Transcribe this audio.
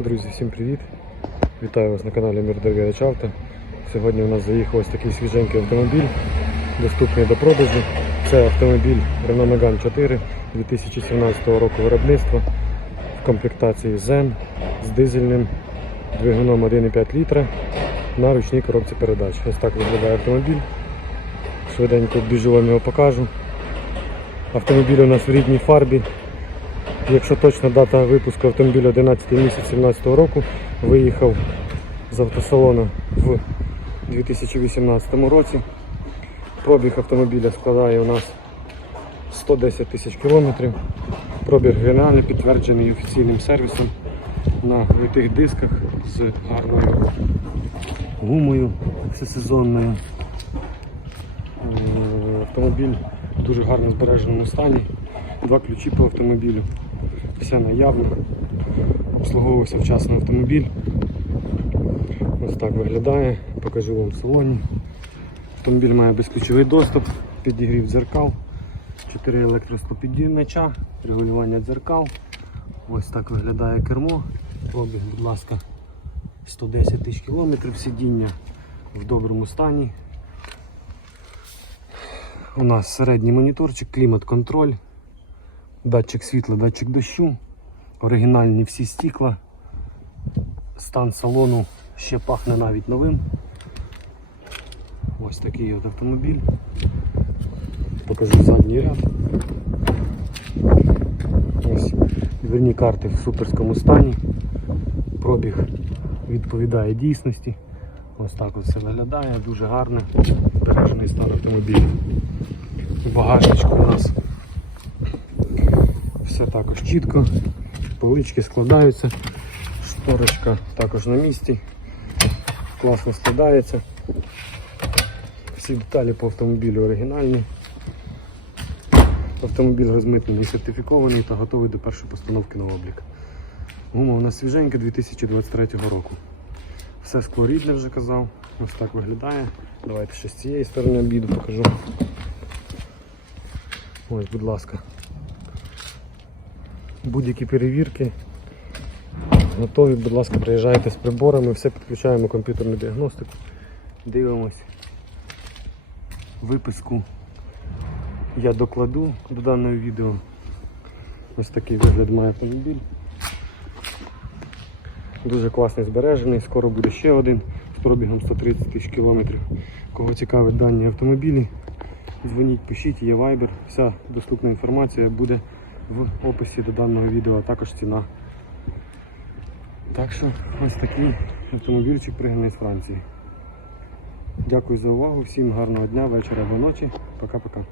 Друзі, всім привіт! Вітаю вас на каналі Мир Дерев'яч Авто. Сьогодні у нас заїхав ось такий свіженький автомобіль, доступний до продажу. Це автомобіль Renault Megane 4 2017 року виробництва в комплектації Zen з дизельним двигуном 1,5 літра на ручній коробці передач. Ось так виглядає автомобіль. Швиденько біжу вам його покажу. Автомобіль у нас в рідній фарбі. Якщо точна дата випуску автомобіля 11 місяць 2017 року, виїхав з автосалону в 2018 році. Пробіг автомобіля складає у нас 110 тисяч кілометрів. Пробіг генеральний підтверджений офіційним сервісом на литих дисках з гарною гумою всесезонною. Е, Автомобіль в дуже гарно збереженому стані. Два ключі по автомобілю. Все наявно. Обслуговувався вчасно автомобіль. Ось так виглядає. Покажу вам в салоні. Автомобіль має безключовий доступ, підігрів дзеркал, 4 електростопідійнича, регулювання дзеркал. Ось так виглядає кермо. Пробіг, будь ласка, 110 тисяч кілометрів, сидіння в доброму стані. У нас середній моніторчик, клімат-контроль, датчик світла, датчик дощу, оригінальні всі стікла. Стан салону ще пахне навіть новим. Ось такий от автомобіль. Покажу задній ряд. Ось дверні карти в суперському стані. Пробіг відповідає дійсності. Ось так ось все виглядає, дуже гарно збережений стан автомобіля. У багажничку у нас все також чітко, полички складаються, шторочка також на місці, класно складається. Всі деталі по автомобілю оригінальні. Автомобіль розмитнений, сертифікований та готовий до першої постановки на облік. Гума у нас свіженька 2023 року. Все скло рідне вже казав. Ось так виглядає. Давайте ще з цієї сторони обіду покажу. Ось, будь ласка. Будь-які перевірки. Готові, будь ласка, приїжджайте з приборами, все підключаємо комп'ютерну діагностику. Дивимось. Виписку я докладу до даного відео. Ось такий вигляд має автомобіль. Дуже класний збережений, скоро буде ще один з пробігом 130 тисяч кілометрів. Кого цікавить дані автомобілі, дзвоніть, пишіть, є Viber. Вся доступна інформація буде в описі до даного відео, а також ціна. Так що ось такий автомобільчик пригнаний з Франції. Дякую за увагу, всім гарного дня, вечора або ночі. Пока-пока.